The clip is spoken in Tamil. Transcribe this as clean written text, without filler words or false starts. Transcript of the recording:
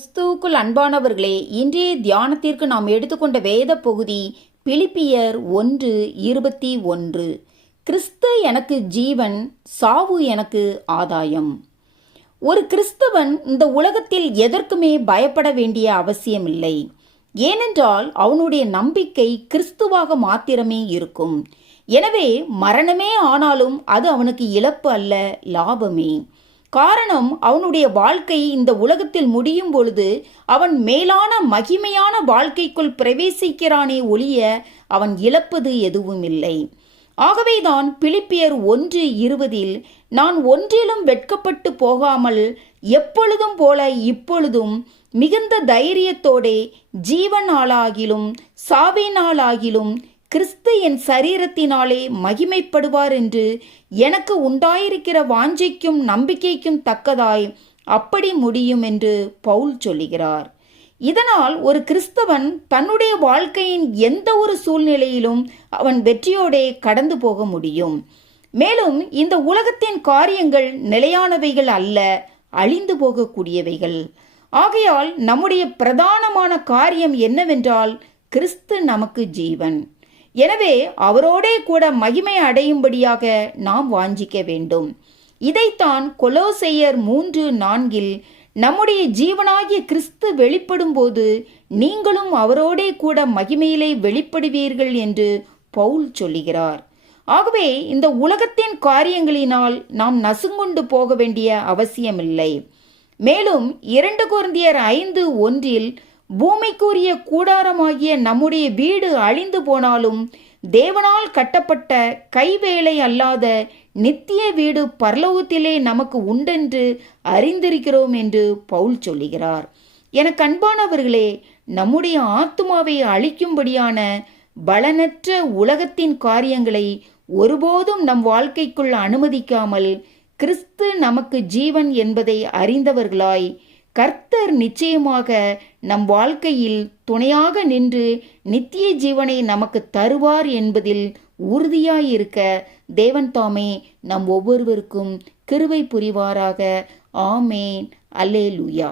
கிறிஸ்துவுக்குள் அன்பானவர்களே, இன்றைய தியானத்திற்கு நாம் எடுத்துக்கொண்ட வேத பகுதி பிலிப்பியர் 1:21. கிறிஸ்து எனக்கு ஜீவன், சாவு எனக்கு ஆதாயம். ஒரு கிறிஸ்தவன் இந்த உலகத்தில் எதற்குமே பயப்பட வேண்டிய அவசியமில்லை. ஏனென்றால் அவனுடைய நம்பிக்கை கிறிஸ்துவாக மாத்திரமே இருக்கும். எனவே மரணமே ஆனாலும் அது அவனுக்கு இழப்பு அல்ல, லாபமே. காரணம், அவனுடைய வாழ்க்கை இந்த உலகத்தில் முடியும் பொழுது அவன் மேலான மகிமையான வாழ்க்கைக்குள் பிரவேசிக்கிறானே ஒழிய அவன் இழப்பது எதுவும் இல்லை. ஆகவேதான் பிலிப்பியர் 1:20 நான் ஒன்றிலும் வெட்கப்பட்டு போகாமல் எப்பொழுதும் போல இப்பொழுதும் மிகுந்த தைரியத்தோடே ஜீவனாலாகிலும் சாவினாலாகிலும் கிறிஸ்து என் சரீரத்தினாலே மகிமைப்படுவார் என்று எனக்கு உண்டாயிருக்கிற வாஞ்சைக்கும் நம்பிக்கைக்கும் தக்கதாய் அப்படி முடியும் என்று பவுல் சொல்லுகிறார். இதனால் ஒரு கிறிஸ்தவன் தன்னுடைய வாழ்க்கையின் எந்த ஒரு சூழ்நிலையிலும் அவன் வெற்றியோடே கடந்து போக முடியும். மேலும் இந்த உலகத்தின் காரியங்கள் நிலையானவைகள் அல்ல, அழிந்து போகக்கூடியவைகள். ஆகையால் நம்முடைய பிரதானமான காரியம் என்னவென்றால் கிறிஸ்து நமக்கு ஜீவன். எனவே அவரோடே கூட மகிமை அடையும்படியாக நாம் வாஞ்சிக்க வேண்டும். இதைத்தான் கொலோசையர் 3:4 நம்முடைய ஜீவனாகிய கிறிஸ்து வெளிப்படும் போது நீங்களும் அவரோடே கூட மகிமையிலே வெளிப்படுவீர்கள் என்று பவுல் சொல்லுகிறார். ஆகவே இந்த உலகத்தின் காரியங்களினால் நாம் நசுங்குண்டு போக வேண்டிய அவசியமில்லை. மேலும் 2 கொரிந்தியர் 5:1 பூமிக்குரிய கூடாரமாகிய நம்முடைய வீடு அழிந்து போனாலும் தேவனால் கட்டப்பட்ட கைவேலை அல்லாத நித்திய வீடு பரலோகத்திலே நமக்கு உண்டென்று அறிந்திருக்கிறோம் என்று பவுல் சொல்லுகிறார். எனக்கு அன்பானவர்களே, நம்முடைய ஆத்துமாவை அழிக்கும்படியான பலனற்ற உலகத்தின் காரியங்களை ஒருபோதும் நம் வாழ்க்கைக்குள் அனுமதிக்காமல் கிறிஸ்து நமக்கு ஜீவன் என்பதை அறிந்தவர்களாய் கர்த்தர் நிச்சயமாக நம் வாழ்க்கையில் துணையாக நின்று நித்திய ஜீவனை நமக்கு தருவார் என்பதில் உறுதியாயிருக்க தேவன் தாமே நம் ஒவ்வொருவருக்கும் கிருபை புரிவாராக. ஆமேன். அல்லேலூயா.